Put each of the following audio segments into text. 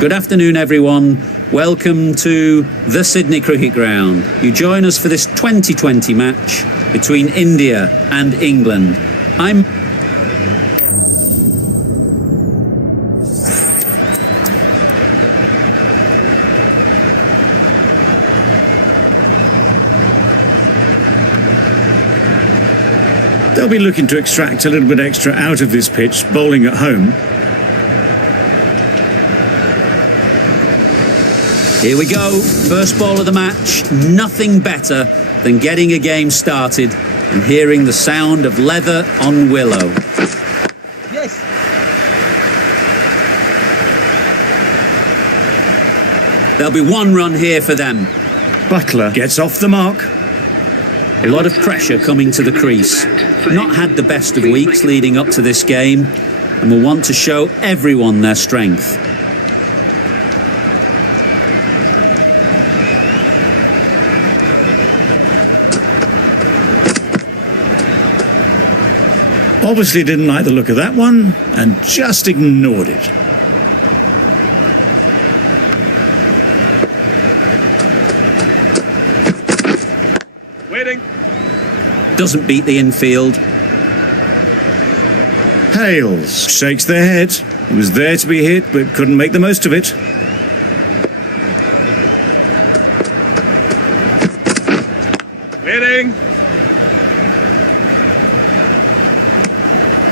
Good afternoon, everyone. Welcome to the Sydney Cricket Ground. You join us for this 2020 match between India and England. They'll be looking to extract a little bit extra out of this pitch, bowling at home. Here we go, first ball of the match. Nothing better than getting a game started and hearing the sound of leather on willow. Yes. There'll be one run here for them. Butler gets off the mark. A lot of pressure coming to the crease. Not had the best of weeks leading up to this game and will want to show everyone their strength. Obviously didn't like the look of that one and just ignored it. Waiting. Doesn't beat the infield. Hales shakes their head. It was there to be hit but couldn't make the most of it. Waiting.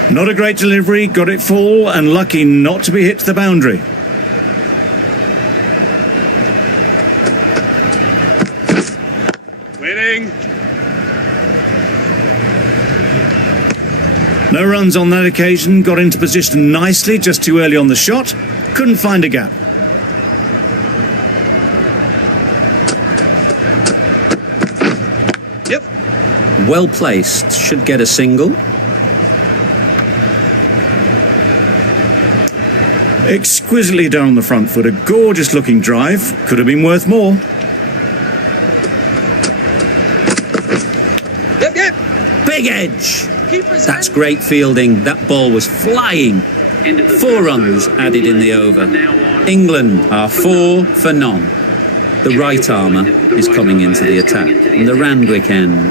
Not a great delivery, got it full and lucky not to be hit to the boundary. Waiting. No runs on that occasion, got into position nicely, just too early on the shot. Couldn't find a gap. Yep. Well placed, should get a single. Exquisitely done on the front foot, a gorgeous looking drive, could have been worth more. Yep. Big edge. Keeper's That's great fielding. That ball was flying. 4 runs added in the over. England are 4 for none. The right armour is coming into the attack from the Randwick end.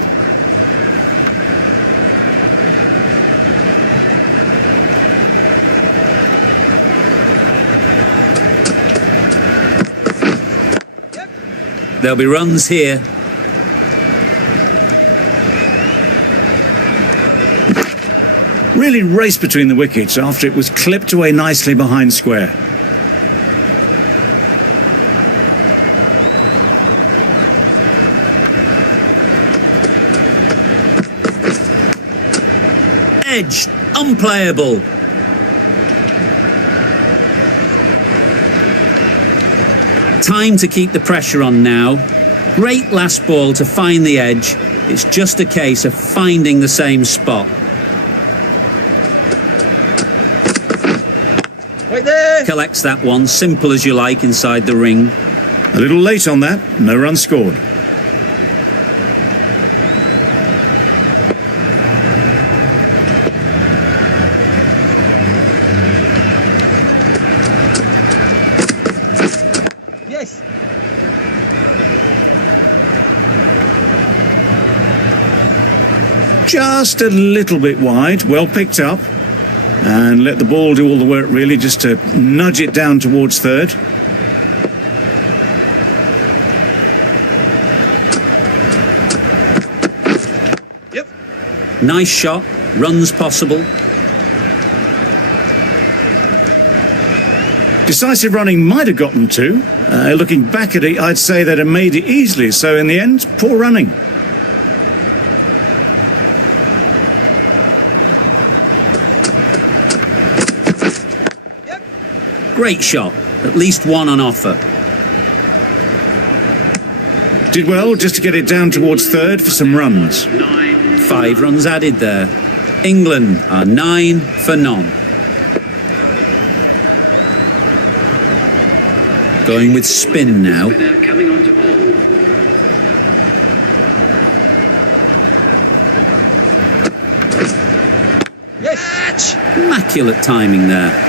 There'll be runs here. Really raced between the wickets after it was clipped away nicely behind square. Edge, unplayable. Time to keep the pressure on now. Great last ball to find the edge. It's just a case of finding the same spot. Right there. Collects that one, simple as you like, inside the ring. A little late on that, no run scored. Yes. Just a little bit wide, well picked up. And let the ball do all the work really, just to nudge it down towards third. Yep. Nice shot, runs possible. Decisive running might have got them two. Looking back at it, I'd say they'd have made it easily. So in the end, poor running. Great shot, at least one on offer. Did well just to get it down towards third for some runs. 5 runs added there. England are 9 for none. Going with spin now. Yes. Immaculate timing there.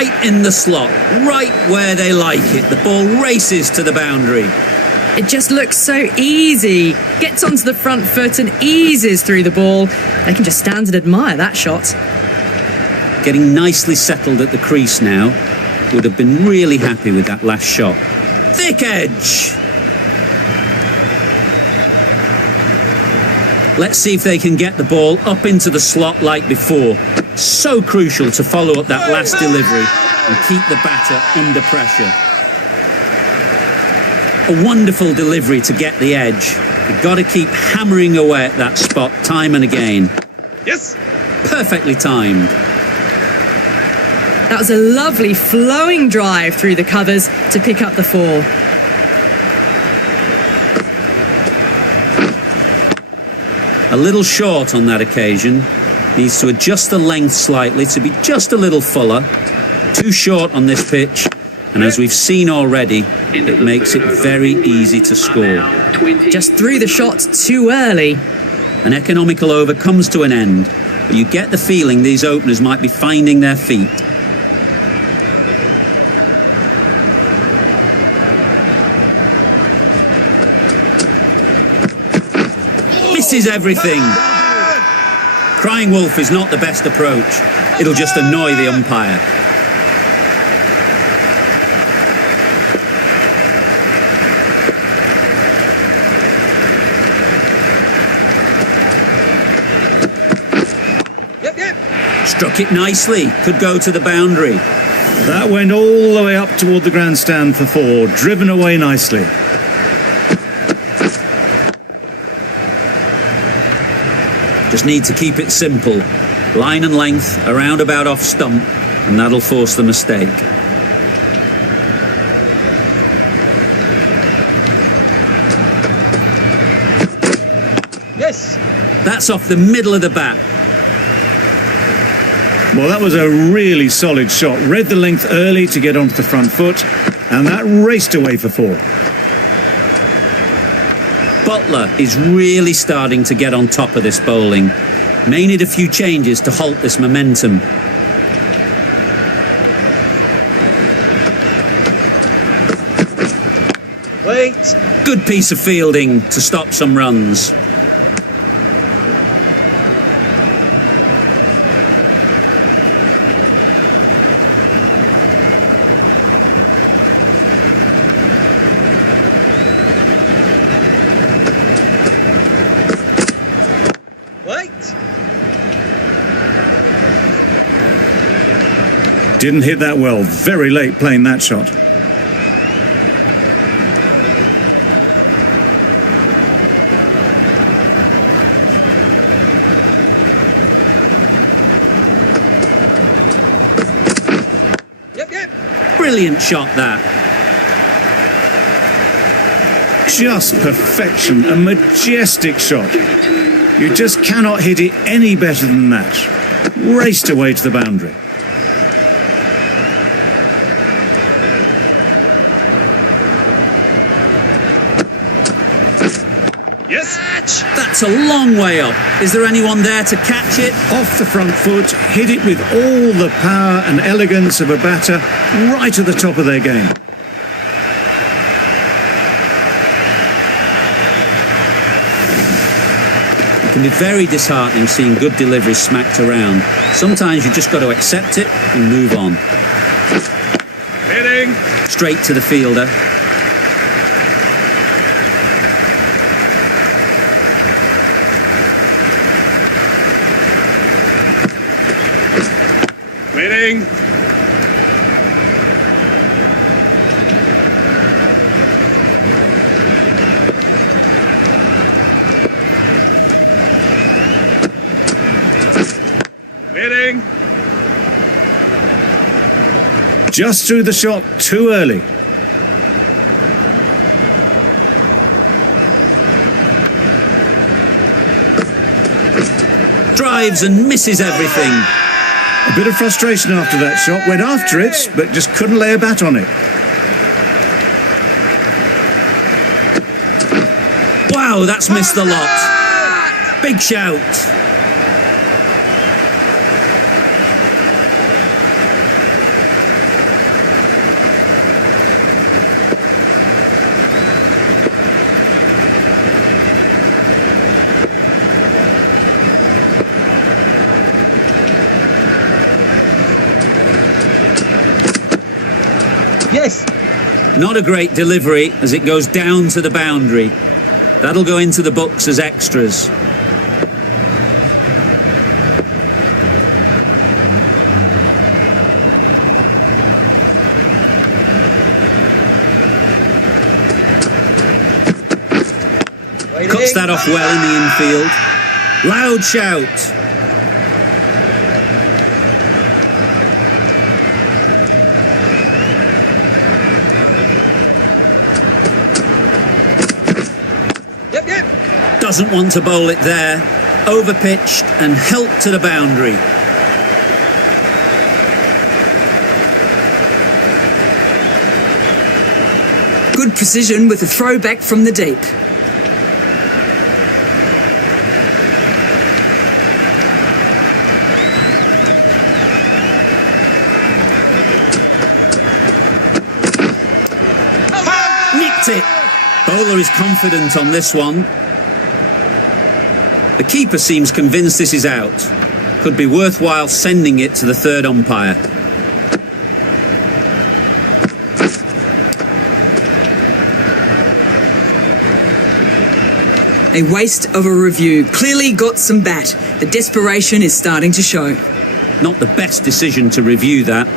right in the slot, right where they like it. The ball races to the boundary. It just looks so easy. Gets onto the front foot and eases through the ball. They can just stand and admire that shot. Getting nicely settled at the crease now. Would have been really happy with that last shot. Thick edge. Let's see if they can get the ball up into the slot like before. So crucial to follow up that last delivery and keep the batter under pressure. A wonderful delivery to get the edge. You've got to keep hammering away at that spot time and again. Yes. Perfectly timed. That was a lovely flowing drive through the covers to pick up the 4. A little short on that occasion. Needs to adjust the length slightly to be just a little fuller. Too short on this pitch. And as we've seen already, it makes it very easy to score. Just threw the shot too early. An economical over comes to an end, but you get the feeling these openers might be finding their feet. Misses everything. Crying wolf is not the best approach. It'll just annoy the umpire. Struck it nicely. Could go to the boundary. That went all the way up toward the grandstand for 4. Driven away nicely. Just need to keep it simple. Line and length, around about off stump, and that'll force the mistake. Yes. That's off the middle of the bat. Well, that was a really solid shot. Read the length early to get onto the front foot, and that raced away for 4. Butler is really starting to get on top of this bowling. May need a few changes to halt this momentum. Wait. Good piece of fielding to stop some runs. Didn't hit that well. Very late playing that shot. Yep. Brilliant shot that. Just perfection. A majestic shot. You just cannot hit it any better than that. Raced away to the boundary. Yes. That's a long way up. Is there anyone there to catch it? Off the front foot, hit it with all the power and elegance of a batter, right at the top of their game. It can be very disheartening seeing good deliveries smacked around. Sometimes you just got to accept it and move on. Hitting. Straight to the fielder. Waiting. Waiting. Just threw the shot too early. Drives and misses everything. A bit of frustration after that shot. Went after it, but just couldn't lay a bat on it. Wow, that's missed the lot. Big shout. Yes. Not a great delivery as it goes down to the boundary. That'll go into the books as extras. Cuts that off well in the infield. Loud shout. Doesn't want to bowl it there. Overpitched and helped to the boundary. Good precision with a throwback from the deep. Nicked it. Bowler is confident on this one. The keeper seems convinced this is out. Could be worthwhile sending it to the third umpire. A waste of a review. Clearly got some bat. The desperation is starting to show. Not the best decision to review that.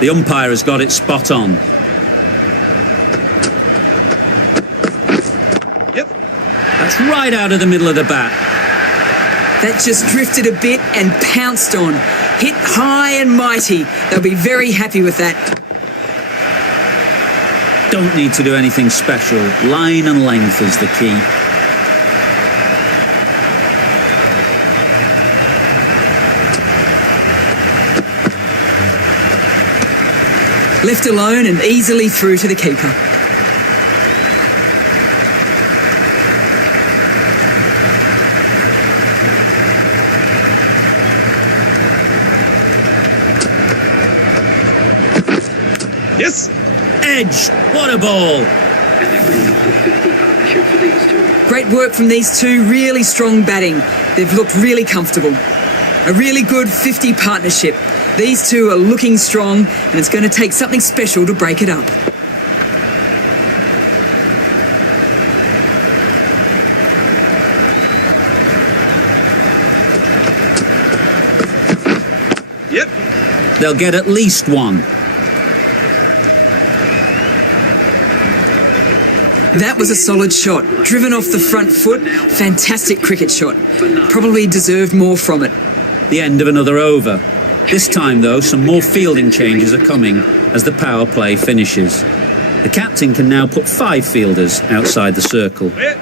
The umpire has got it spot on. Yep. That's right out of the middle of the bat. That just drifted a bit and pounced on. Hit high and mighty. They'll be very happy with that. Don't need to do anything special. Line and length is the key. Left alone and easily through to the keeper. Yes. Edge. What a ball. Great work from these two. Really strong batting. They've looked really comfortable. A really good 50 partnership. These two are looking strong, and it's going to take something special to break it up. Yep. They'll get at least one. That was a solid shot. Driven off the front foot. Fantastic cricket shot. Probably deserved more from it. The end of another over. This time, though, some more fielding changes are coming as the power play finishes. The captain can now put 5 fielders outside the circle. Yep.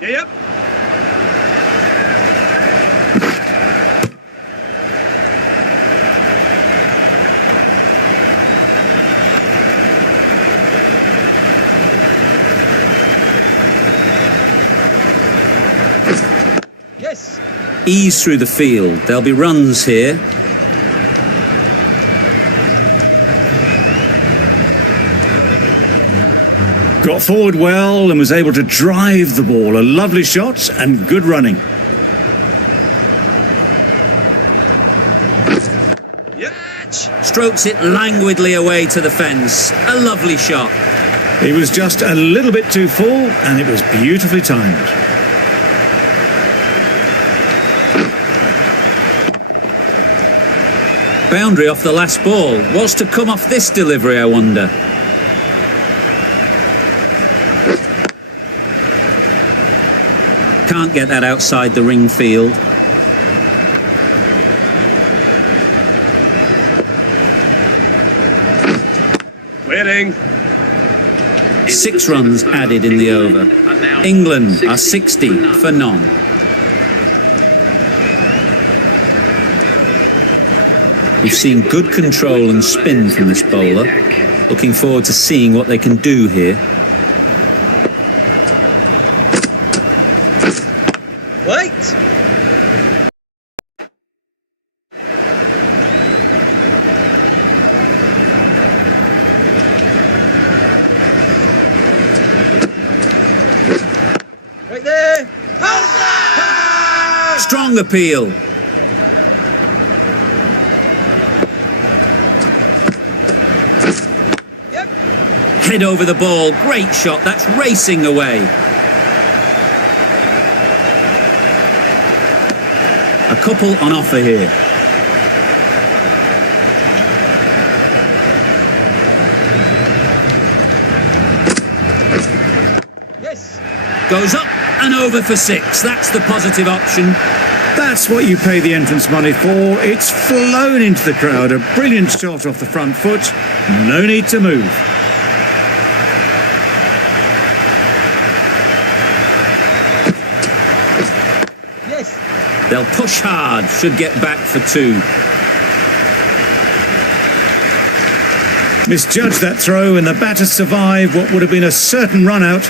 Yep. Yes. Ease through the field. There'll be runs here. Got forward well and was able to drive the ball. A lovely shot and good running. Yep. Strokes it languidly away to the fence. A lovely shot. He was just a little bit too full and it was beautifully timed. Boundary off the last ball. What's to come off this delivery, I wonder? Can't get that outside the ring field. Waiting. 6 runs added in the over. England are 60 for none. We've seen good control and spin from this bowler. Looking forward to seeing what they can do here. Wait. Strong appeal. Yep. Head over the ball. Great shot. That's racing away. A couple on offer here. Yes. Goes up and over for 6. That's the positive option. That's what you pay the entrance money for. It's flown into the crowd. A brilliant shot off the front foot. No need to move. Yes. They'll push hard. Should get back for 2. Misjudged that throw and the batter survived what would have been a certain run out.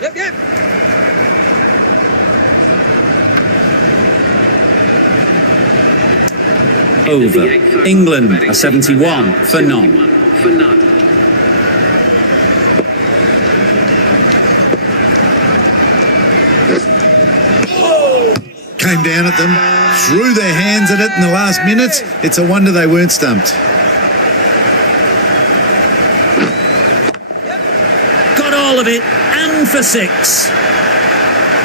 Yep, yep. Over. England are 71 for none. Came down at them, threw their hands at it in the last minute. It's a wonder they weren't stumped. Got all of it and for 6.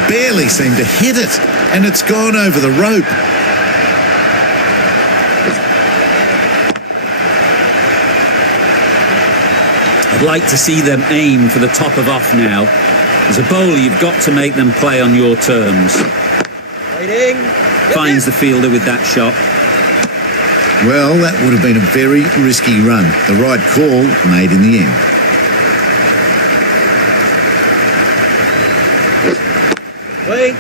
Barely seemed to hit it, and it's gone over the rope. I'd like to see them aim for the top of off now. As a bowler, you've got to make them play on your terms. Waiting. Yep, Finds the yep. fielder with that shot. Well, that would have been a very risky run. The right call made in the end. Wait.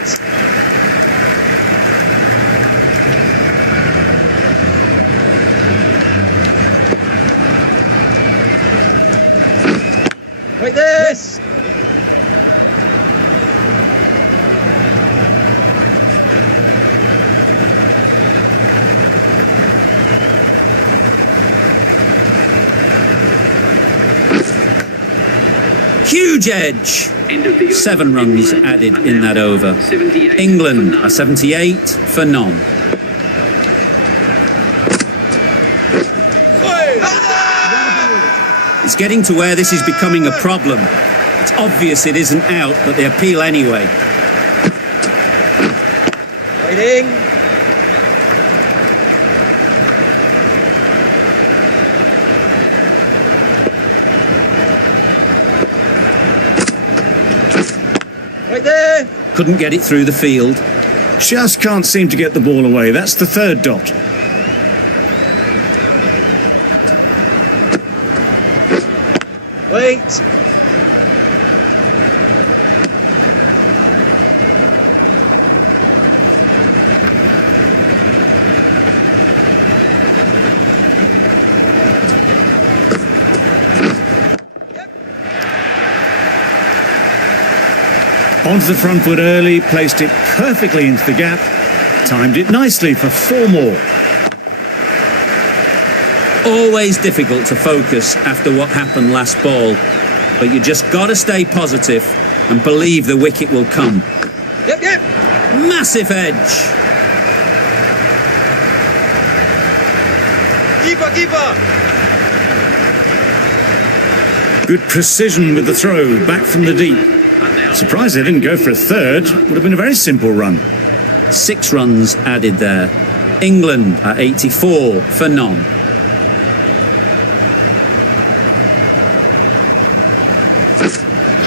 Wait there. Yes. Huge edge. 7 runs added in that over. England are 78 for none. It's getting to where this is becoming a problem. It's obvious it isn't out, but they appeal anyway. Waiting. Right there. Couldn't get it through the field. Just can't seem to get the ball away. That's the 3rd dot. Wait. Onto the front foot early, placed it perfectly into the gap, timed it nicely for 4 more. Always difficult to focus after what happened last ball, but you just got to stay positive and believe the wicket will come. Yep, yep. Massive edge. Keeper, keeper. Good precision with the throw, back from the deep. Surprised they didn't go for a 3rd. Would have been a very simple run. 6 runs added there. England are 84 for none.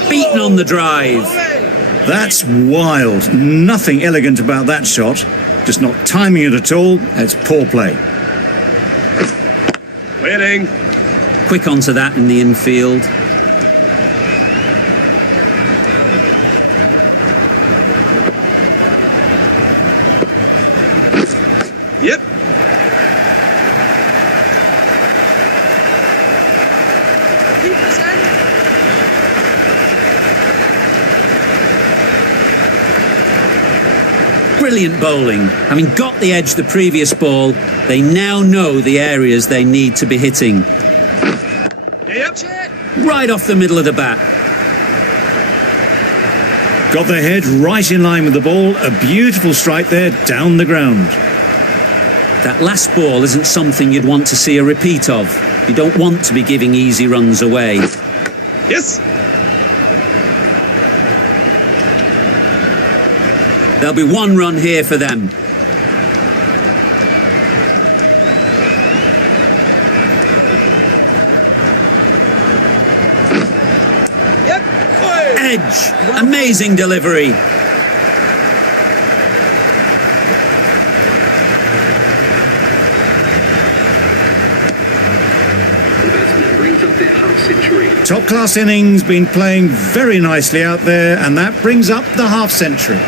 Beaten on the drive. That's wild. Nothing elegant about that shot. Just not timing it at all. It's poor play. Waiting. Quick onto that in the infield. Yep. Keeper's end. Brilliant bowling. Having got the edge the previous ball, they now know the areas they need to be hitting. Yep. Check. right off the middle of the bat. Got the head right in line with the ball. A beautiful strike there down the ground. That last ball isn't something you'd want to see a repeat of. You don't want to be giving easy runs away. Yes. There'll be one run here for them. Yep. Oi. Edge. Amazing delivery. Top class innings, been playing very nicely out there, and that brings up the half century.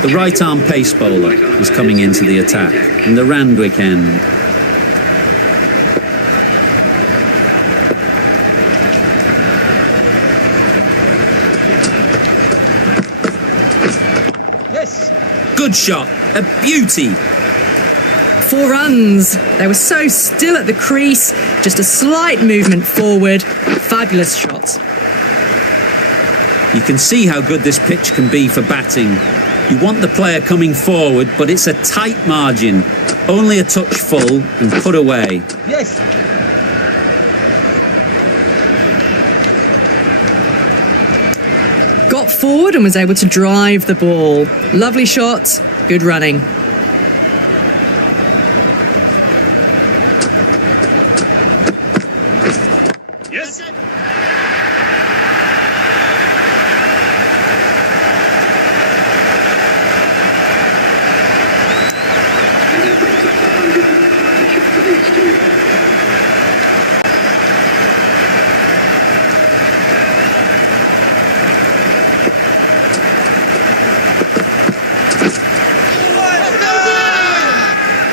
The right arm pace bowler is coming into the attack in the Randwick end. Yes. Good shot, a beauty. 4 runs. They were so still at the crease, just a slight movement forward. Fabulous shot. You can see how good this pitch can be for batting. You want the player coming forward, but it's a tight margin. Only a touch full and put away. Yes. Got forward and was able to drive the ball. Lovely shot, good running. Yes.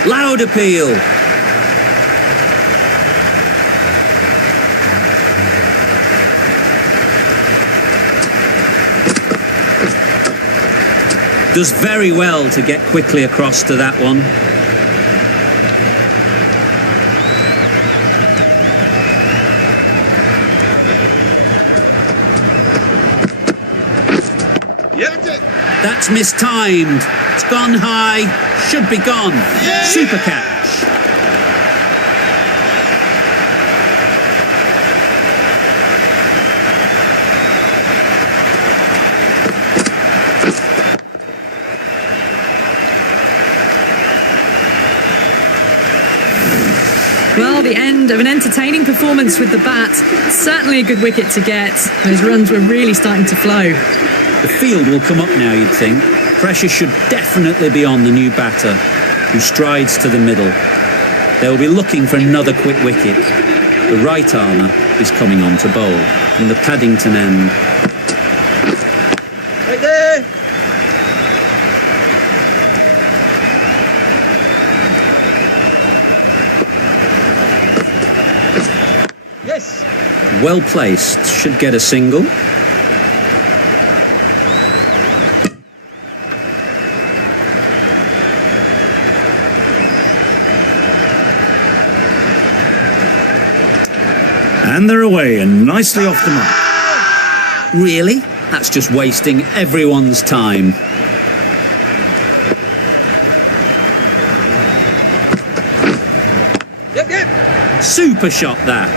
Loud appeal. Does very well to get quickly across to that one. Yep. That's mistimed. It's gone high. Should be gone. Super catch. Well, the end of an entertaining performance with the bat. Certainly a good wicket to get. Those runs were really starting to flow. The field will come up now, you'd think. Pressure should definitely be on the new batter, who strides to the middle. They'll be looking for another quick wicket. The right armer is coming on to bowl in the Paddington end. Right there. Yes. Well placed, should get a single. And they're away and nicely off the mark. Really? That's just wasting everyone's time. Yep. Yep. Super shot that.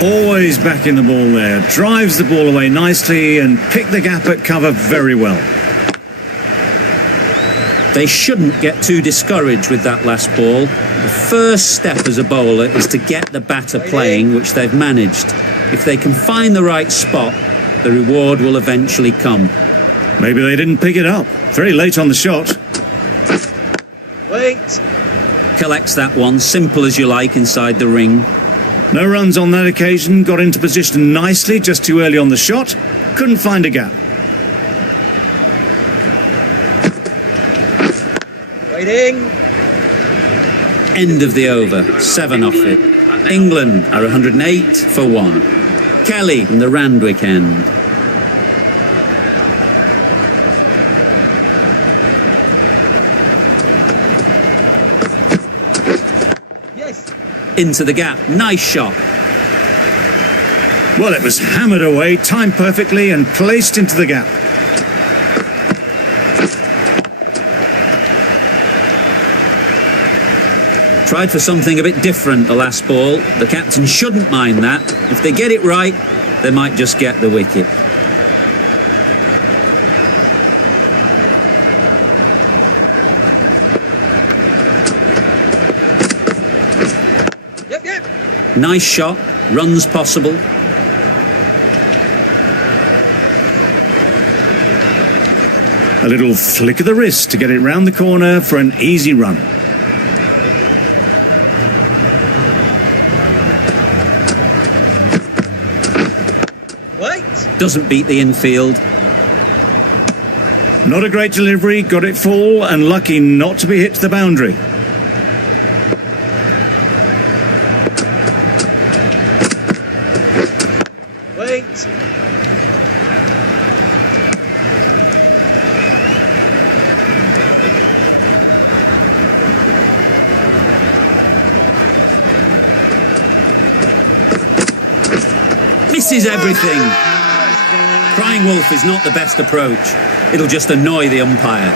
Always backing the ball there. Drives the ball away nicely and picked the gap at cover very well. They shouldn't get too discouraged with that last ball. The first step as a bowler is to get the batter playing, which they've managed. If they can find the right spot, the reward will eventually come. Maybe they didn't pick it up. Very late on the shot. Wait. Collects that one, simple as you like, inside the ring. No runs on that occasion. Got into position nicely, just too early on the shot. Couldn't find a gap. Waiting. End of the over, 7 off it. England are 108 for 1. Kelly from the Randwick end. Yes. Into the gap. Nice shot. Well, it was hammered away, timed perfectly and placed into the gap. Tried for something a bit different the last ball. The captain shouldn't mind that. If they get it right, they might just get the wicket. Yep. Nice shot. Runs possible. A little flick of the wrist to get it round the corner for an easy run. Wait. Doesn't beat the infield. Not a great delivery, got it full and lucky not to be hit to the boundary. Wait. Misses everything. Crying wolf is not the best approach. It'll just annoy the umpire.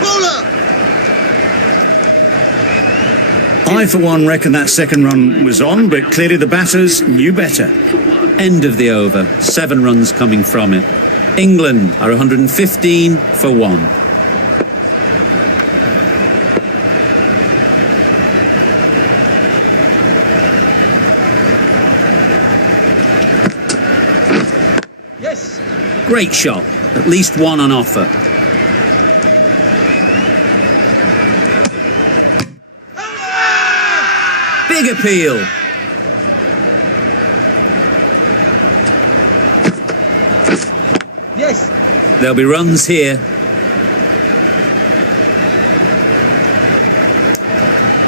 Bowler. I, for one, reckon that second run was on, but clearly the batters knew better. End of the over. 7 runs coming from it. England are 115 for 1. Yes. Great shot. At least one on offer. Big appeal. Yes. There'll be runs here.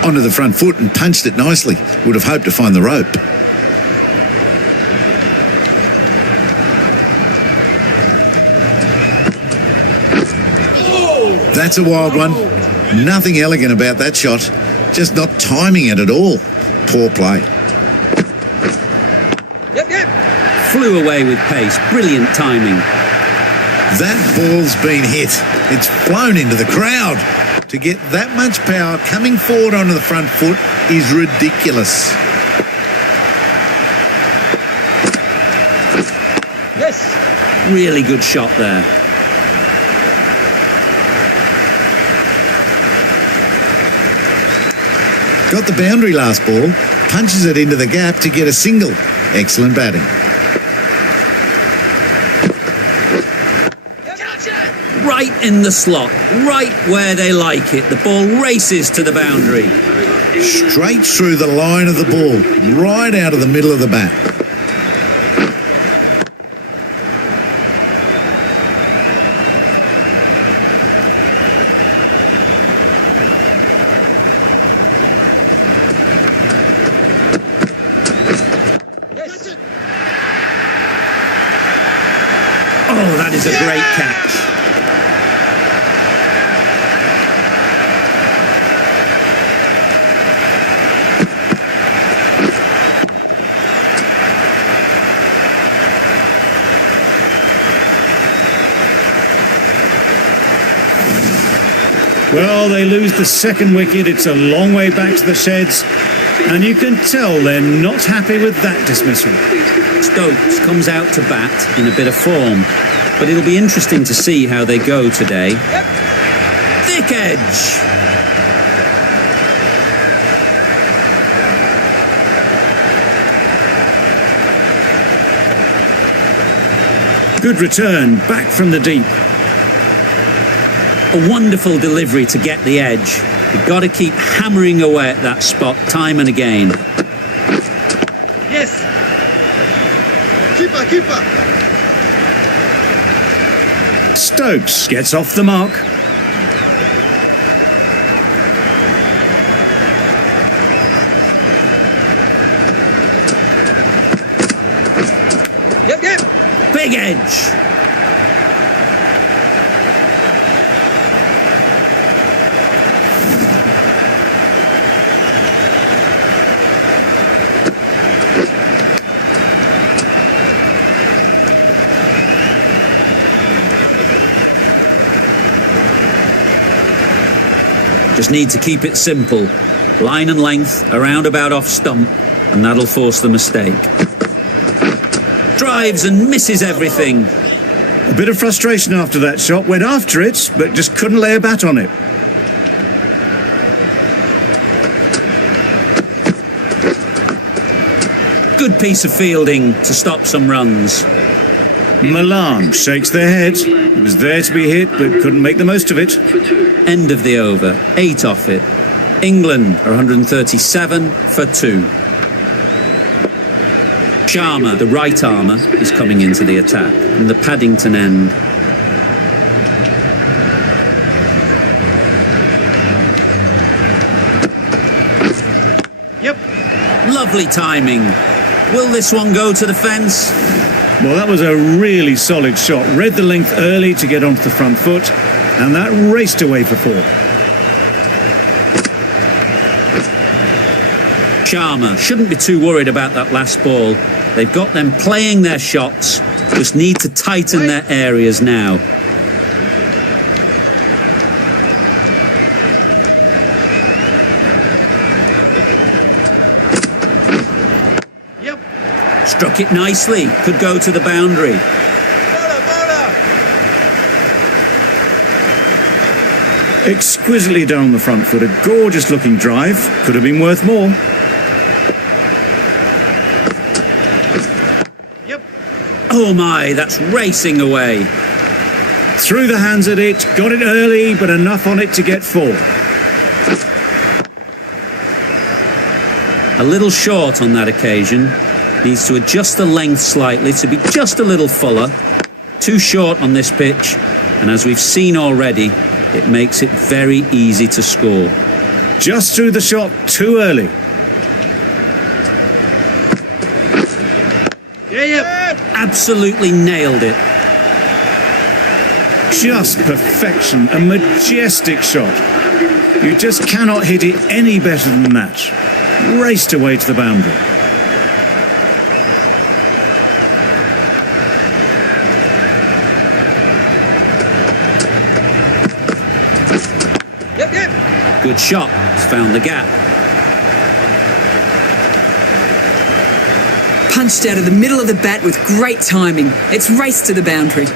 Onto the front foot and punched it nicely. Would have hoped to find the rope. That's a wild one. Nothing elegant about that shot. Just not timing it at all. Poor play. Yep. Flew away with pace. Brilliant timing. That ball's been hit. It's flown into the crowd. To get that much power coming forward onto the front foot is ridiculous. Yes. Really good shot there. Got the boundary last ball, punches it into the gap to get a single. Excellent batting. Right in the slot. Right where they like it. The ball races to the boundary. Straight through the line of the ball, right out of the middle of the bat. Yes. Oh, that is a great catch. Well, they lose the second wicket. It's a long way back to the sheds. And you can tell they're not happy with that dismissal. Stokes comes out to bat in a bit of form. But it'll be interesting to see how they go today. Thick edge. Good return, back from the deep. A wonderful delivery to get the edge. You've got to keep hammering away at that spot time and again. Yes. Keeper. Stokes gets off the mark. Big edge. Just need to keep it simple. Line and length, around about off stump, and that'll force the mistake. Drives and misses everything. A bit of frustration after that shot. Went after it, but just couldn't lay a bat on it. Good piece of fielding to stop some runs. Milan shakes their head. It was there to be hit, but couldn't make the most of it. End of the over, 8 off it. England are 137 for 2. Sharma, the right armour, is coming into the attack from the Paddington end. Yep. Lovely timing. Will this one go to the fence? Well, that was a really solid shot. Read the length early to get onto the front foot, and that raced away for 4. Sharma shouldn't be too worried about that last ball. They've got them playing their shots, just need to tighten their areas now. Yep. Struck it nicely, could go to the boundary. Bowler. Exquisitely down the front foot. A gorgeous looking drive. Could have been worth more. Yep. Oh my, that's racing away. Threw the hands at it, got it early, but enough on it to get 4. A little short on that occasion. Needs to adjust the length slightly to be just a little fuller. Too short on this pitch, and as we've seen already, it makes it very easy to score. Just threw the shot too early. Yeah. Absolutely nailed it. Just perfection. A majestic shot. You just cannot hit it any better than that. Raced away to the boundary. Yep. Good shot. It's found the gap. Punched out of the middle of the bat with great timing. It's raced to the boundary.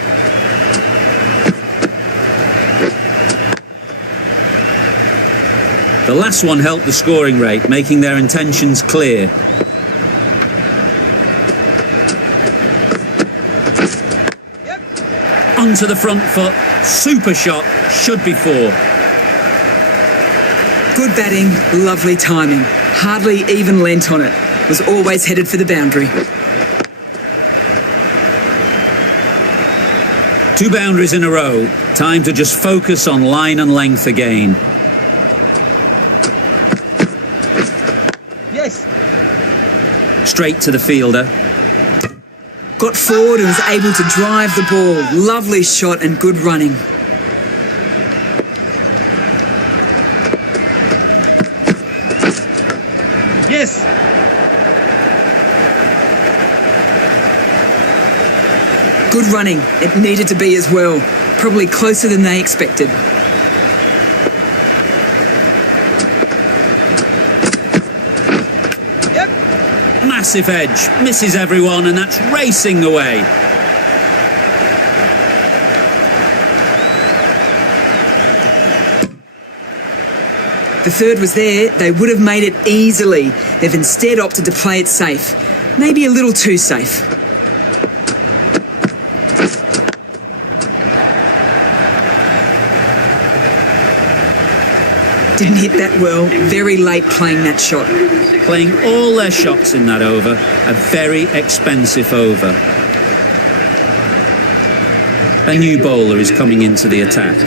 The last one helped the scoring rate, making their intentions clear. Yep. Onto the front foot. Super shot. Should be 4. Good batting, lovely timing. Hardly even lent on it. Was always headed for the boundary. 2 boundaries in a row. Time to just focus on line and length again. Yes. Straight to the fielder. Got forward and was able to drive the ball. Lovely shot and good running. Yes. Good running. It needed to be as well. Probably closer than they expected. Yep. Massive edge. Misses everyone, and that's racing away. The third was there. They would have made it easily. They've instead opted to play it safe. Maybe a little too safe. Didn't hit that well. Very late playing that shot. Playing all their shots in that over. A very expensive over. A new bowler is coming into the attack.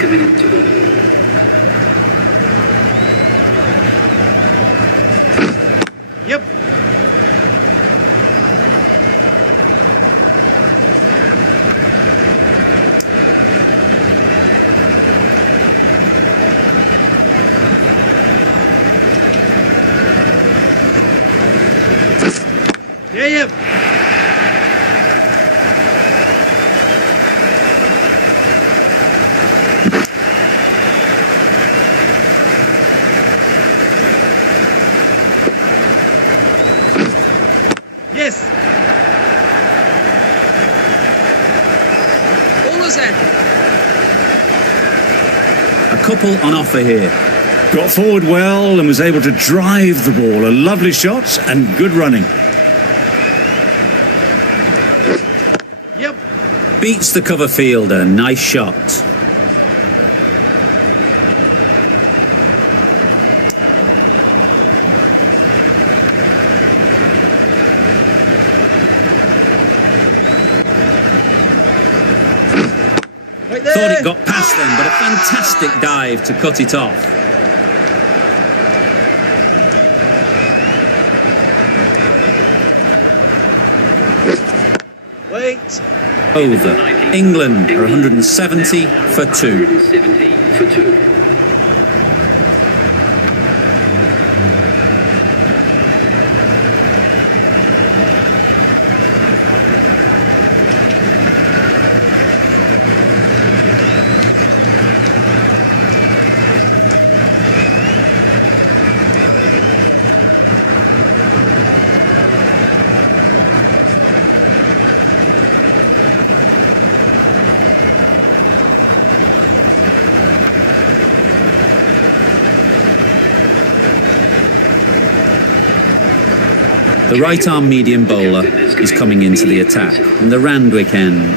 Yep. Yep. Yes. Ballers in. A couple on offer here. Got forward well and was able to drive the ball. A lovely shot and good running. Yep. Beats the cover fielder. Nice shot. Right there. Thought it got past them, but a fantastic dive to cut it off. Wait. Over. England are 170 for 2. 170 for 2. The right arm medium bowler is coming into the attack, and the Randwick end.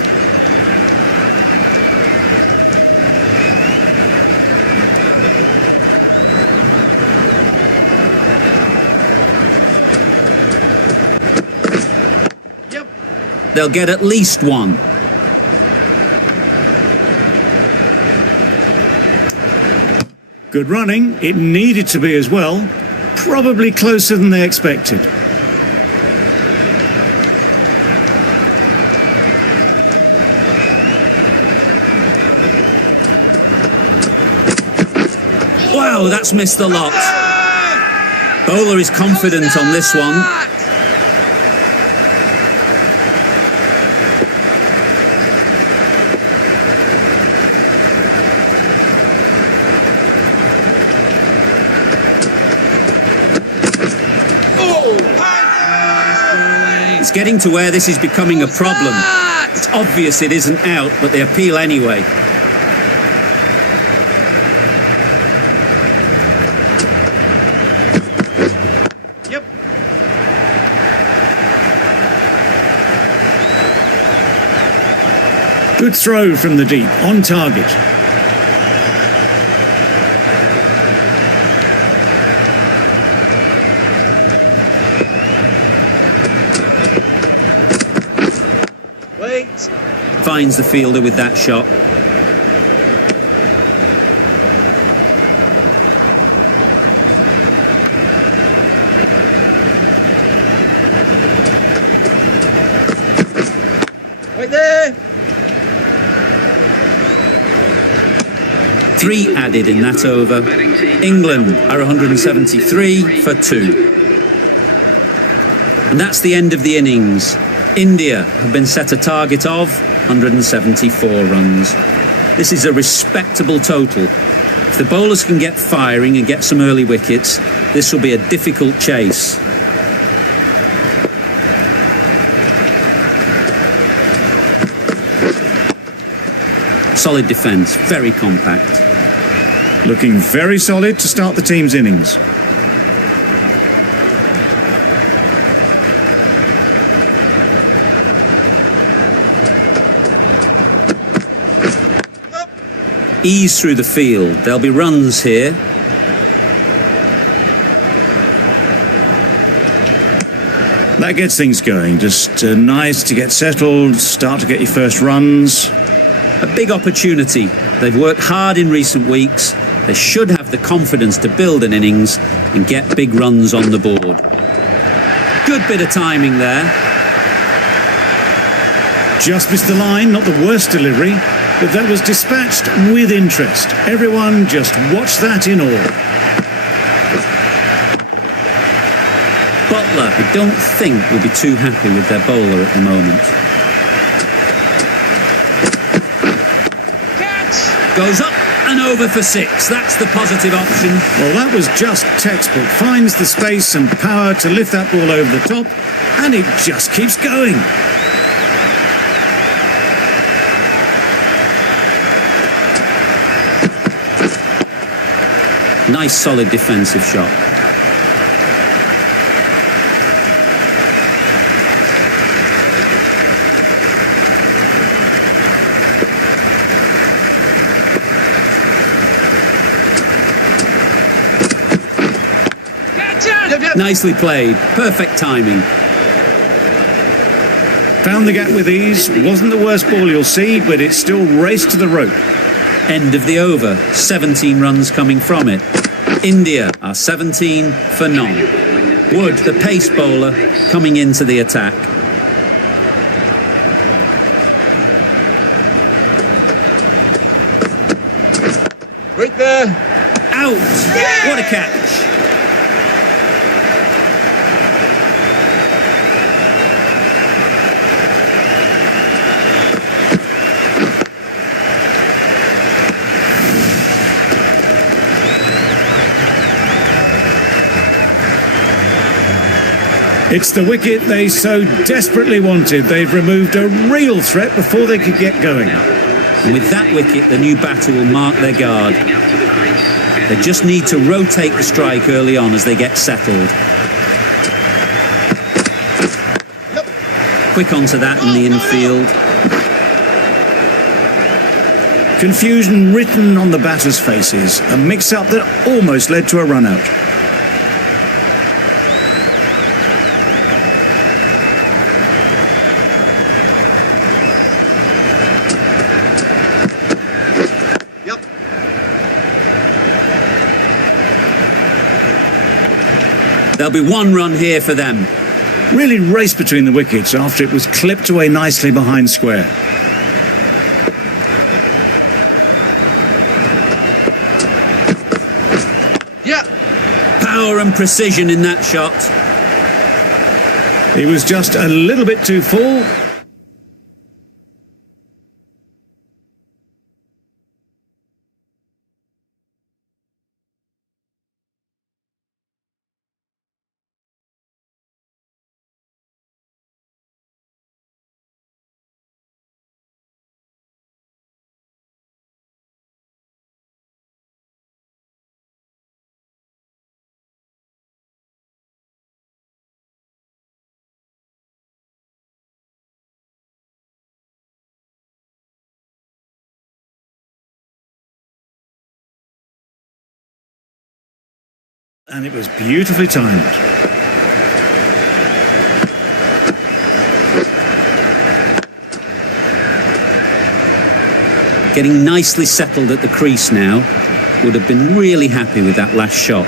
Yep. They'll get at least one. Good running. It needed to be as well. Probably closer than they expected. Wow, that's missed the lot. Bowler is confident on this one. It's getting to where this is becoming a problem. It's obvious it isn't out, but they appeal anyway. Yep. Good throw from the deep, on target. Wait. Finds the fielder with that shot. Right there. 3 added in that over. England are 173 for 2. And that's the end of the innings. India have been set a target of 174 runs. This is a respectable total. If the bowlers can get firing and get some early wickets, this will be a difficult chase. Solid defence, very compact. Looking very solid to start the team's innings. Ease through the field. There'll be runs here. That gets things going. Just nice to get settled, start to get your first runs. A big opportunity. They've worked hard in recent weeks. They should have the confidence to build an innings and get big runs on the board. Good bit of timing there. Just missed the line, not the worst delivery, but that was dispatched with interest. Everyone just watch that in awe. But Butler, I don't think, will be too happy with their bowler at the moment. Goes up and over for 6. That's the positive option. Well, that was just textbook. Finds the space and power to lift that ball over the top, and it just keeps going. Nice solid defensive shot. Nicely played. Perfect timing. Found the gap with ease. Wasn't the worst ball you'll see, but it still raced to the rope. End of the over. 17 runs coming from it. India are 17 for none. Wood, the pace bowler, coming into the attack. Right there. Out! What a catch! It's the wicket they so desperately wanted. They've removed a real threat before they could get going. And with that wicket, the new batter will mark their guard. They just need to rotate the strike early on as they get settled. Quick onto that in the infield. Confusion written on the batters' faces. A mix-up that almost led to a run-out. There'll be 1 run here for them. Really raced between the wickets after it was clipped away nicely behind square. Yeah. Power and precision in that shot. He was just a little bit too full. And it was beautifully timed. Getting nicely settled at the crease now. Would have been really happy with that last shot.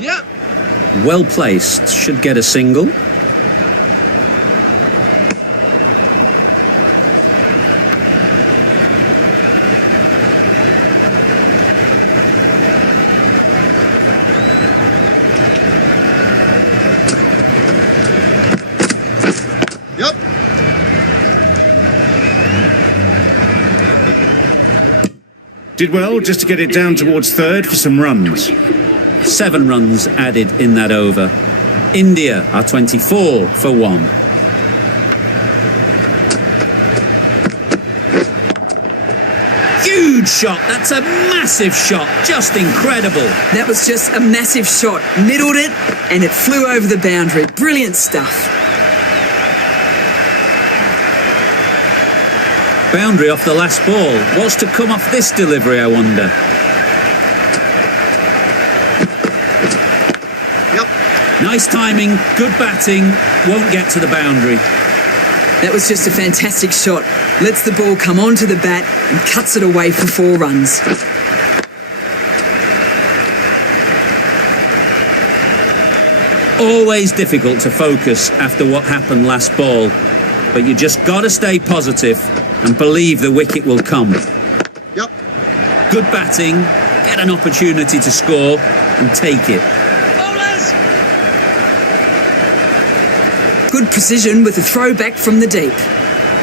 Yeah. Well placed. Should get a single. Did well just to get it down towards third for some runs. 7 runs added in that over. India are 24 for 1. Huge shot. That's a massive shot. Just incredible. That was just a massive shot. Middled it, and it flew over the boundary. Brilliant stuff. Boundary off the last ball. What's to come off this delivery, I wonder? Yep. Nice timing, good batting, won't get to the boundary. That was just a fantastic shot. Lets the ball come onto the bat and cuts it away for 4 runs. Always difficult to focus after what happened last ball, but you just got to stay positive and believe the wicket will come. Yep. Good batting, get an opportunity to score, and take it. Bowlers! Good precision with a throw back from the deep.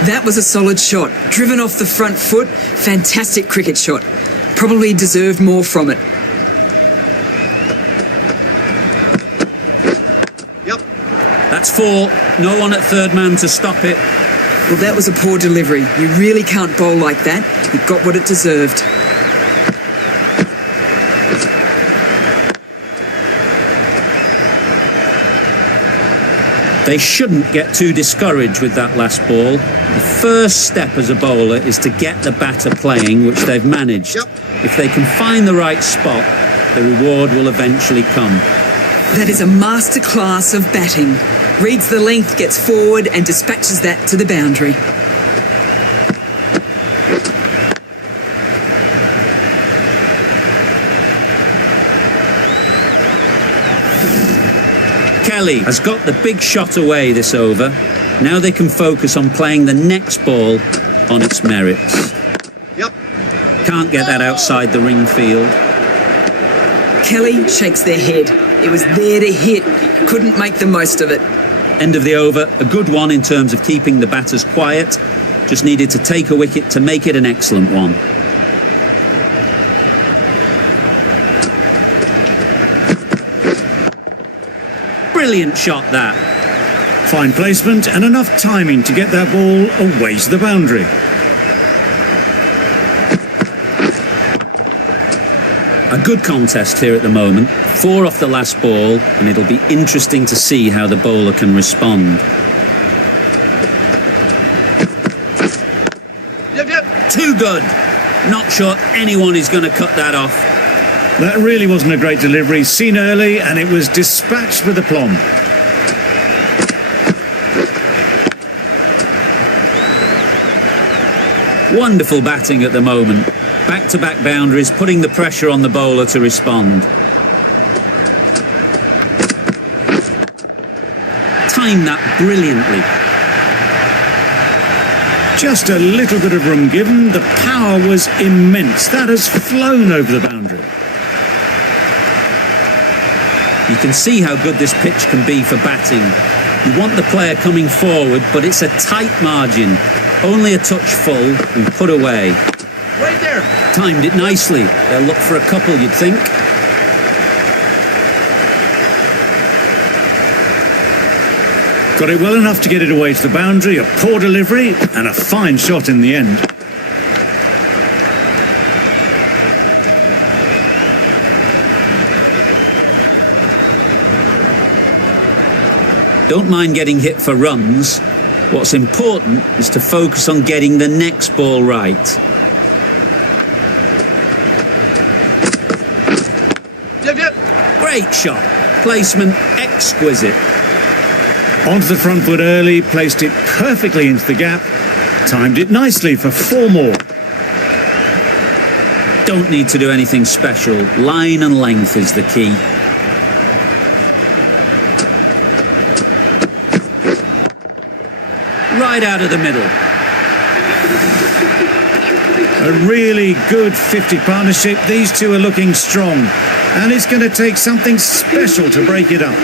That was a solid shot. Driven off the front foot. Fantastic cricket shot. Probably deserved more from it. Yep. That's 4. No one at third man to stop it. Well, that was a poor delivery. You really can't bowl like that. It got what it deserved. They shouldn't get too discouraged with that last ball. The first step as a bowler is to get the batter playing, which they've managed. Yep. If they can find the right spot, the reward will eventually come. That is a masterclass of batting. Reads the length, gets forward and dispatches that to the boundary. Kelly has got the big shot away this over. Now they can focus on playing the next ball on its merits. Yep. Can't get that outside the ring field. Kelly shakes their head. It was there to hit. Couldn't make the most of it. End of the over, a good one in terms of keeping the batters quiet. Just needed to take a wicket to make it an excellent one. Brilliant shot that. Fine placement and enough timing to get that ball away to the boundary. A good contest here at the moment. 4 off the last ball, and it'll be interesting to see how the bowler can respond. Yep, yep. Too good. Not sure anyone is going to cut that off. That really wasn't a great delivery. Seen early and it was dispatched with aplomb. Wonderful batting at the moment. Back-to-back boundaries, putting the pressure on the bowler to respond. Timed that brilliantly. Just a little bit of room given. The power was immense. That has flown over the boundary. You can see how good this pitch can be for batting. You want the player coming forward, but it's a tight margin. Only a touch full and put away. Right there. Timed it nicely. They'll look for a couple, you'd think. Got it well enough to get it away to the boundary. A poor delivery and a fine shot in the end. Don't mind getting hit for runs. What's important is to focus on getting the next ball right. Yep, yep. Great shot. Placement exquisite. Onto the front foot early, placed it perfectly into the gap. Timed it nicely for 4 more. Don't need to do anything special. Line and length is the key. Right out of the middle. A really good 50 partnership. These two are looking strong. And it's going to take something special to break it up.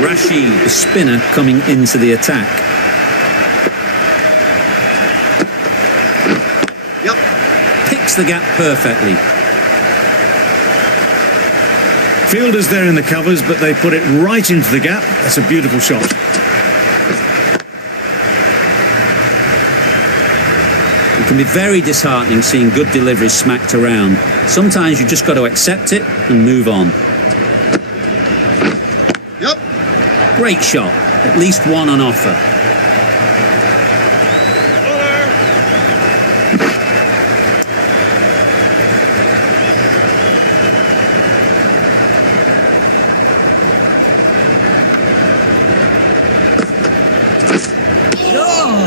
Rashid, the spinner, coming into the attack. Yep. Picks the gap perfectly. Fielders there in the covers, but they put it right into the gap. That's a beautiful shot. It can be very disheartening seeing good deliveries smacked around. Sometimes you've just got to accept it and move on. Yep. Great shot. At least one on offer.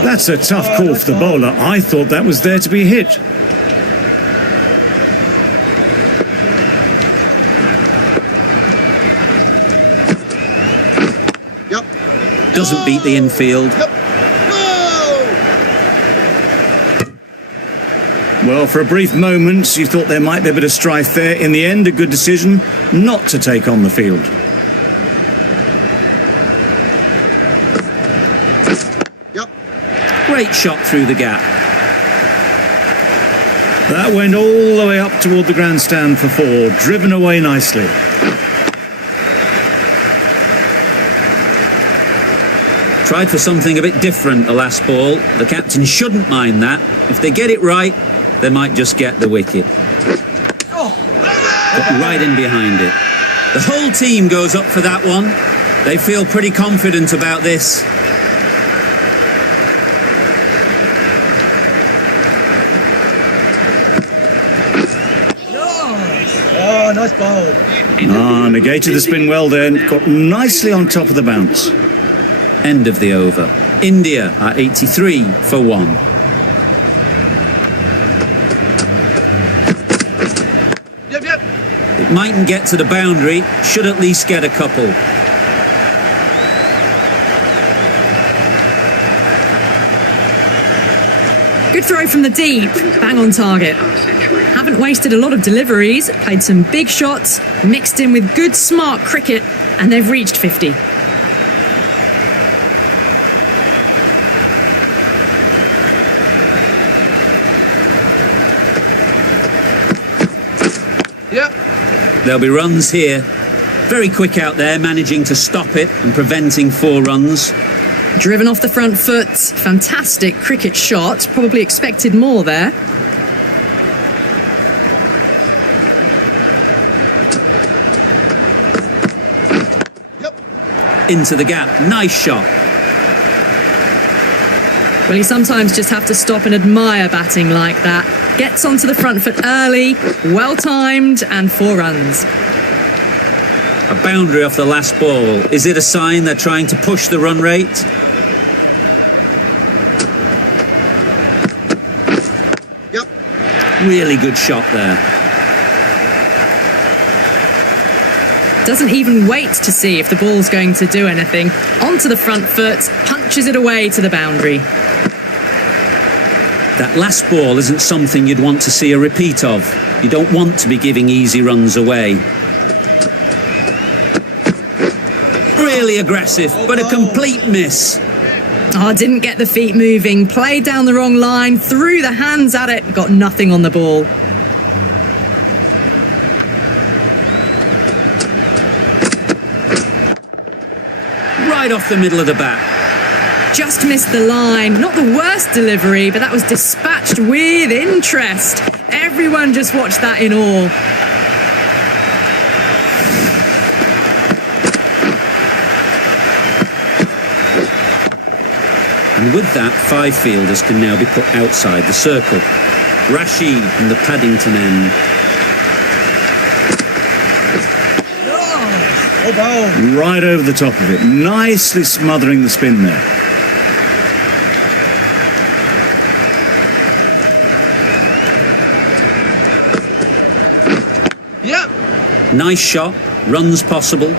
That's a tough call for the bowler. I thought that was there to be hit. Yep. Doesn't beat the infield. Yep. No! Well, for a brief moment, you thought there might be a bit of strife there. In the end, a good decision not to take on the field. Yep. Great shot through the gap. That went all the way up toward the grandstand for 4, driven away nicely. Tried for something a bit different the last ball. The captain shouldn't mind that. If they get it right, they might just get the wicket. Got right in behind it. The whole team goes up for that one. They feel pretty confident about this. Oh, nice ball. Negated the spin well there and got nicely on top of the bounce. End of the over. India are 83 for 1. Yep, yep. It mightn't get to the boundary, should at least get a couple. Good throw from the deep, bang on target. Haven't wasted a lot of deliveries, played some big shots, mixed in with good smart cricket, and they've reached 50. Yep. There'll be runs here. Very quick out there, managing to stop it and preventing 4 runs. Driven off the front foot, fantastic cricket shot, probably expected more there. Yep. Into the gap, nice shot. Well, you sometimes just have to stop and admire batting like that. Gets onto the front foot early, well timed, and 4 runs. A boundary off the last ball. Is it a sign they're trying to push the run rate? Yep. Really good shot there. Doesn't even wait to see if the ball's going to do anything. Onto the front foot, punches it away to the boundary. That last ball isn't something you'd want to see a repeat of. You don't want to be giving easy runs away. Really aggressive, but a complete miss. Oh, didn't get the feet moving, played down the wrong line, threw the hands at it, got nothing on the ball. Right off the middle of the bat. Just missed the line. Not the worst delivery, but that was dispatched with interest. Everyone just watched that in awe. And with that, 5 fielders can now be put outside the circle. Rashid from the Paddington end. Oh, ball. Right over the top of it, nicely smothering the spin there. Yep. Nice shot, runs possible.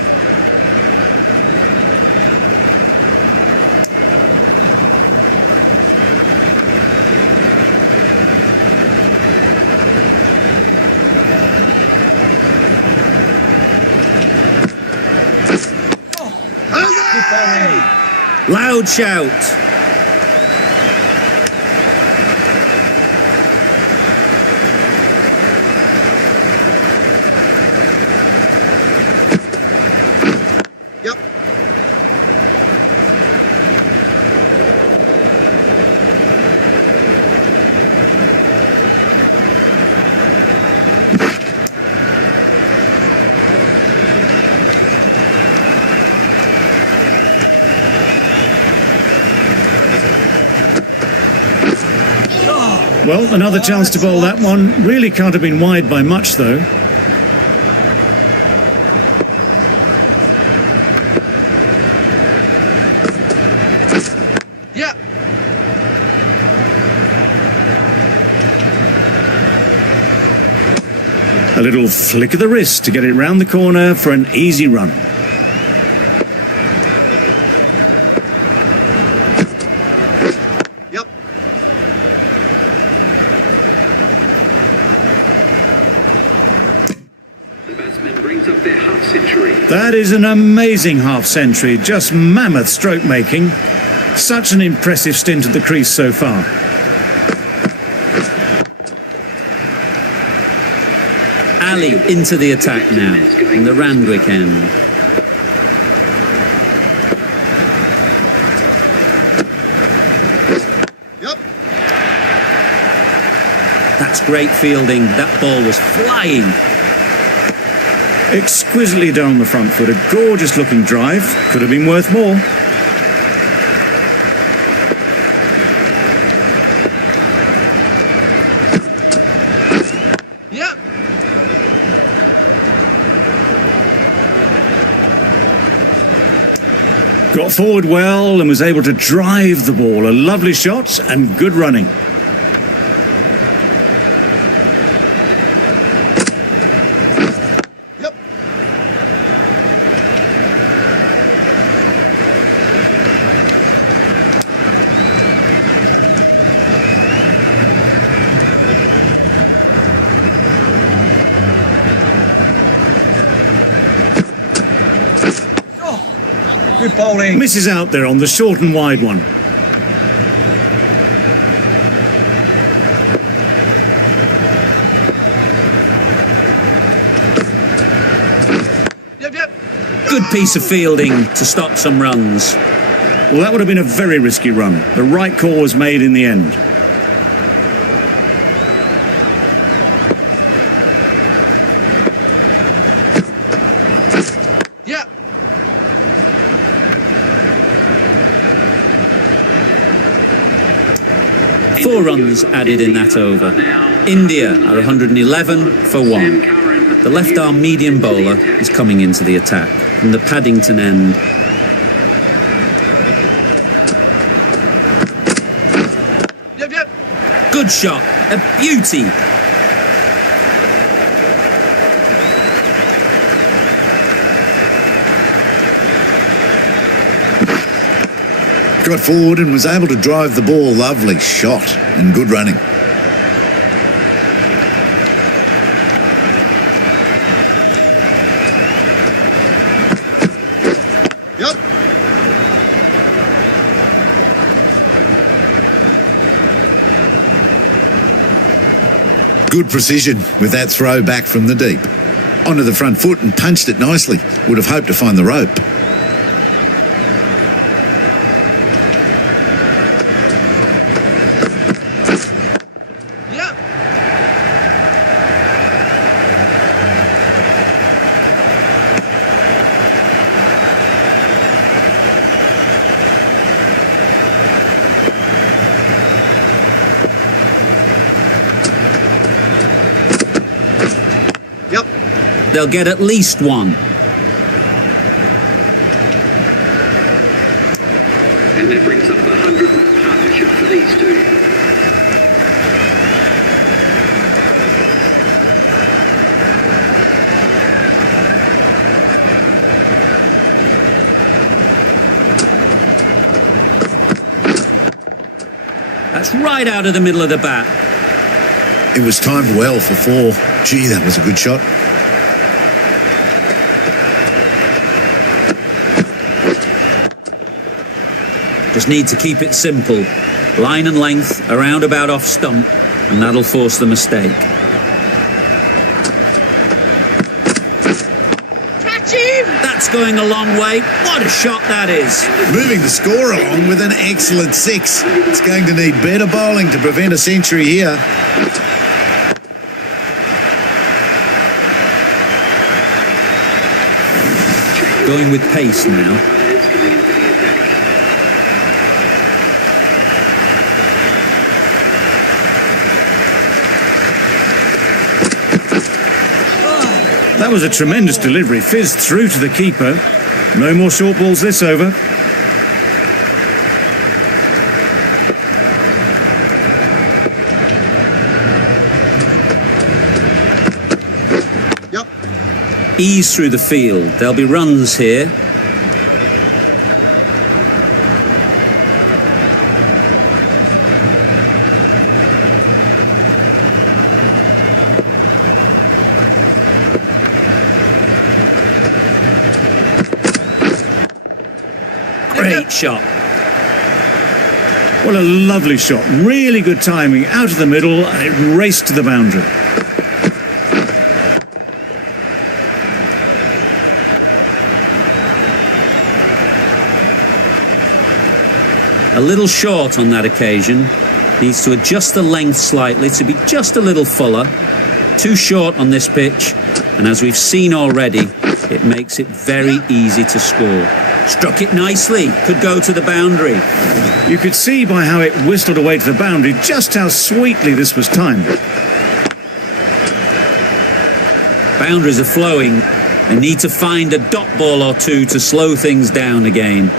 Loud shout. Yep. Well, another chance to bowl that one. Really can't have been wide by much, though. Yep. A little flick of the wrist to get it round the corner for an easy run. Yep. That is an amazing half-century, just mammoth stroke making. Such an impressive stint at the crease so far. Ali into the attack now, in the Randwick end. Yep. That's great fielding. That ball was flying. Exquisitely done on the front foot. A gorgeous looking drive. Could have been worth more. Yep. Got forward well and was able to drive the ball. A lovely shot and good running. Yep. Good bowling. Misses out there on the short and wide one. Yep, yep. Good piece of fielding to stop some runs. Well, that would have been a very risky run. The right call was made in the end. Yep. Four runs added in that over. India are 111 for 1. The left arm medium bowler is coming into the attack from the Paddington end. Yep, yep. Good shot, a beauty. Got forward and was able to drive the ball. Lovely shot and good running. Yep. Good precision with that throw back from the deep. Onto the front foot and punched it nicely. Would have hoped to find the rope. Yep. Yep. They'll get at least one. And that brings up the 100-run partnership for these two. That's right out of the middle of the bat. It was timed well for 4. Gee, that was a good shot. Just need to keep it simple. Line and length, around about off stump, and that'll force the mistake. Catch him! That's going a long way. What a shot that is. Moving the score along with an excellent 6. It's going to need better bowling to prevent a century here. Going with pace now. That was a tremendous delivery. Fizzed through to the keeper. No more short balls this over. Yep. Ease through the field. There'll be runs here. Great shot. What a lovely shot. Really good timing. Out of the middle, and it raced to the boundary. A little short on that occasion. Needs to adjust the length slightly to be just a little fuller. Too short on this pitch, and as we've seen already, it makes it very easy to score. Struck it nicely, could go to the boundary. You could see by how it whistled away to the boundary just how sweetly this was timed. Boundaries are flowing. They need to find a dot ball or two to slow things down again.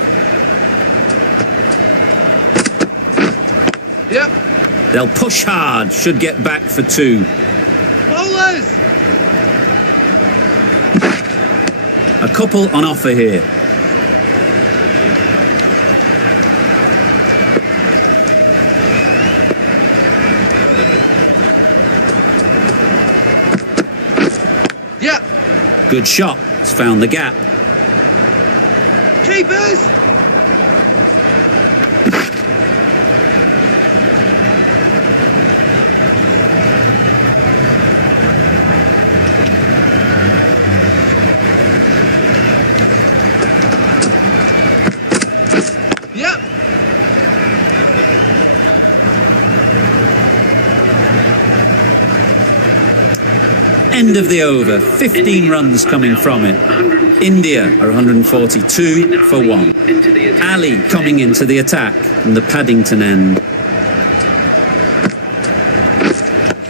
Yep. They'll push hard, should get back for two. Bowlers. A couple on offer here. Yep. Good shot. It's found the gap. Keepers. Yep. End of the over. 15 runs coming from it. India are 142 for 1. Ali coming into the attack from the Paddington end.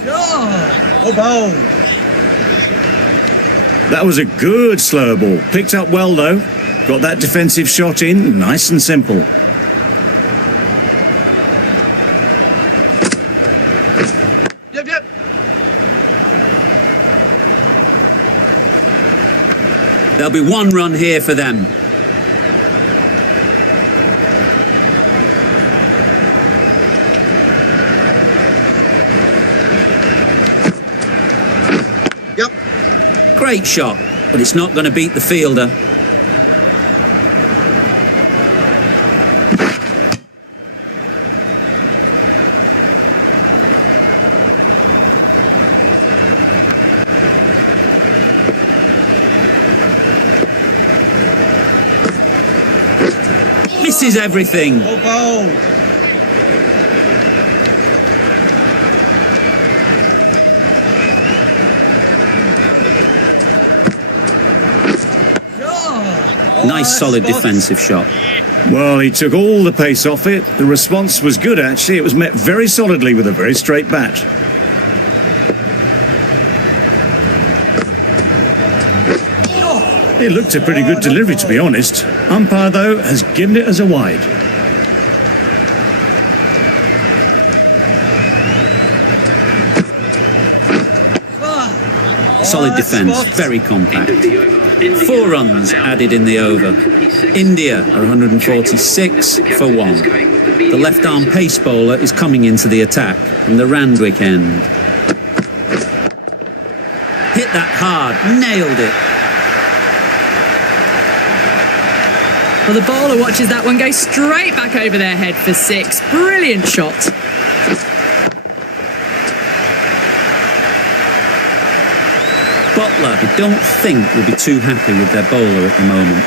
Oh, bowl. That was a good slower ball. Picked up well, though. Got that defensive shot in, nice and simple. Yep, yep. There'll be one run here for them. Yep. Great shot, but it's not going to beat the fielder. Misses everything. Oh, bowl. Nice solid defensive shot. Well, he took all the pace off it. The response was good, actually. It was met very solidly with a very straight bat. It looked a pretty good delivery, to be honest. Umpire, though, has given it as a wide. Solid defence, very compact. 4 runs added in the over. India are 146 for 1. The left-arm pace bowler is coming into the attack from the Randwick end. Hit that hard, nailed it. Well, the bowler watches that one go straight back over their head for 6. Brilliant shot. Butler, I don't think, will be too happy with their bowler at the moment.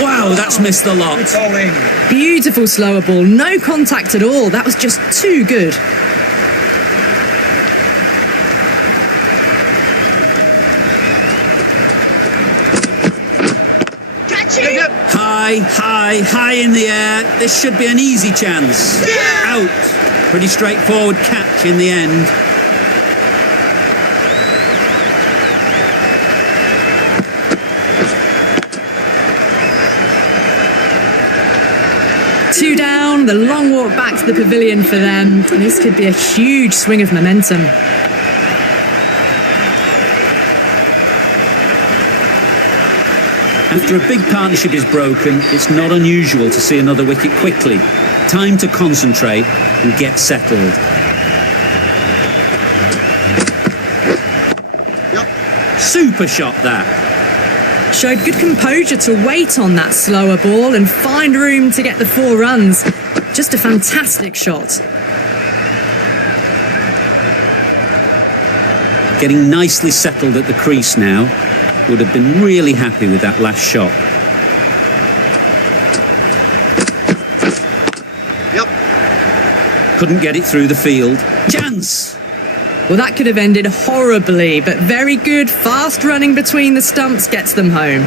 Wow, that's missed the lot. Bowling. Beautiful slower ball. No contact at all. That was just too good. Yep, yep. High in the air. This should be an easy chance. Out. Pretty straightforward catch in the end. Two down, the long walk back to the pavilion for them. And this could be a huge swing of momentum. After a big partnership is broken, it's not unusual to see another wicket quickly. Time to concentrate and get settled. Yep. Super super shot that. Showed good composure to wait on that slower ball and find room to get the 4 runs. Just a fantastic shot. Getting nicely settled at the crease now. Would have been really happy with that last shot. Yep. Couldn't get it through the field. Chance! Well, that could have ended horribly, but very good, fast running between the stumps gets them home.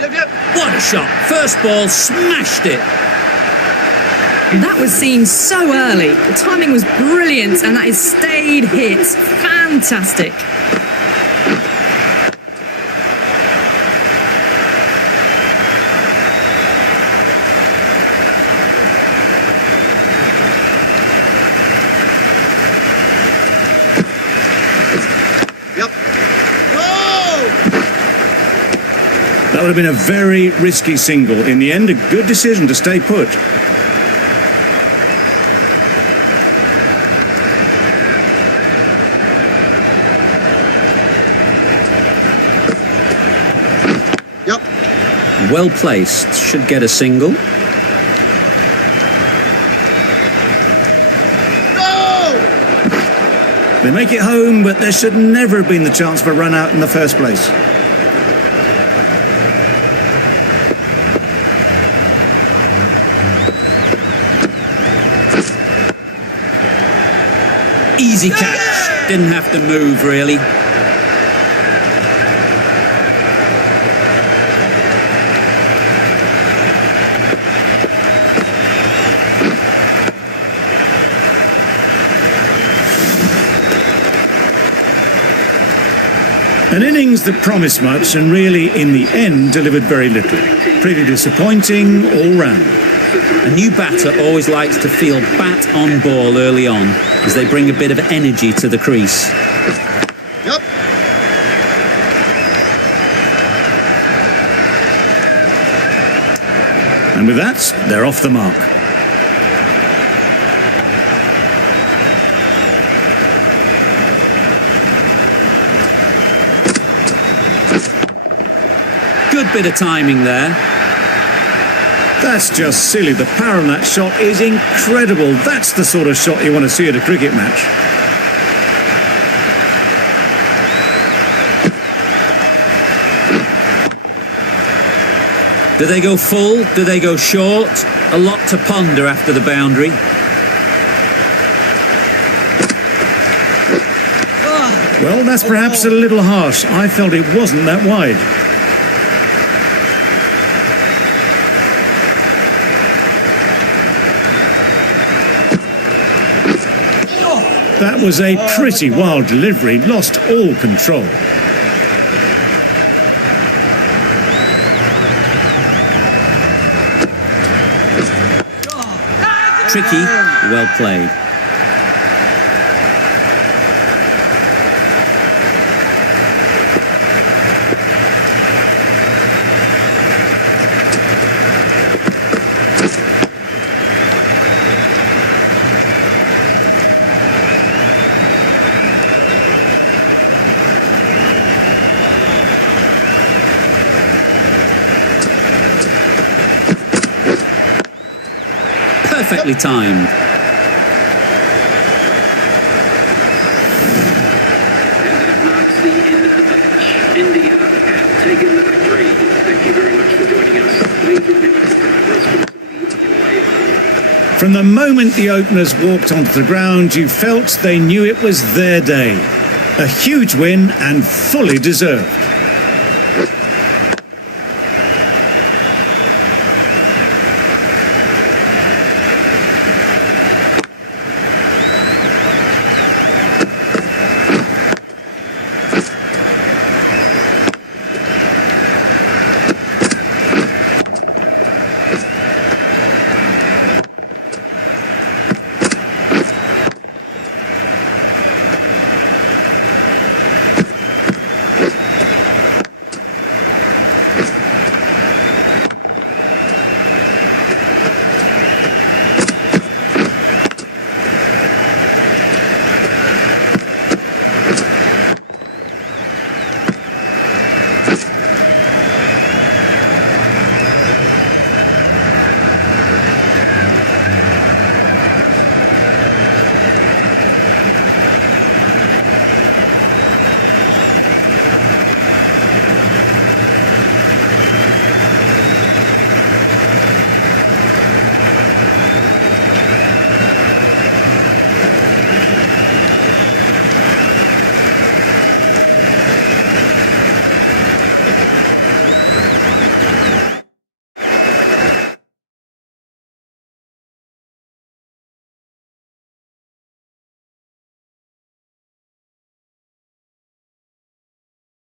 Yep, yep. What a shot! First ball, smashed it. That was seen so early. The timing was brilliant, and that is stayed hit. Fantastic. Yep. Whoa! That would have been a very risky single. In the end, a good decision to stay put. Yep. Well placed, should get a single. No! They make it home, but there should never have been the chance for a run out in the first place. Easy catch. Didn't have to move, really. An innings that promised much and really, in the end, delivered very little. Pretty disappointing all round. A new batter always likes to feel bat on ball early on as they bring a bit of energy to the crease. Yep. And with that, they're off the mark. Good bit of timing there. That's just silly. The power on that shot is incredible. That's the sort of shot you want to see at a cricket match. Do they go full? Do they go short? A lot to ponder after the boundary. Well, that's perhaps a little harsh. I felt it wasn't that wide. That was a pretty wild delivery, lost all control. Tricky, well played. Perfectly timed. And that marks the end of the match. India have taken the victory. Thank you very much for joining us. Please remember to drive responsibly on your way home. From the moment the openers walked onto the ground, you felt they knew it was their day. A huge win and fully deserved.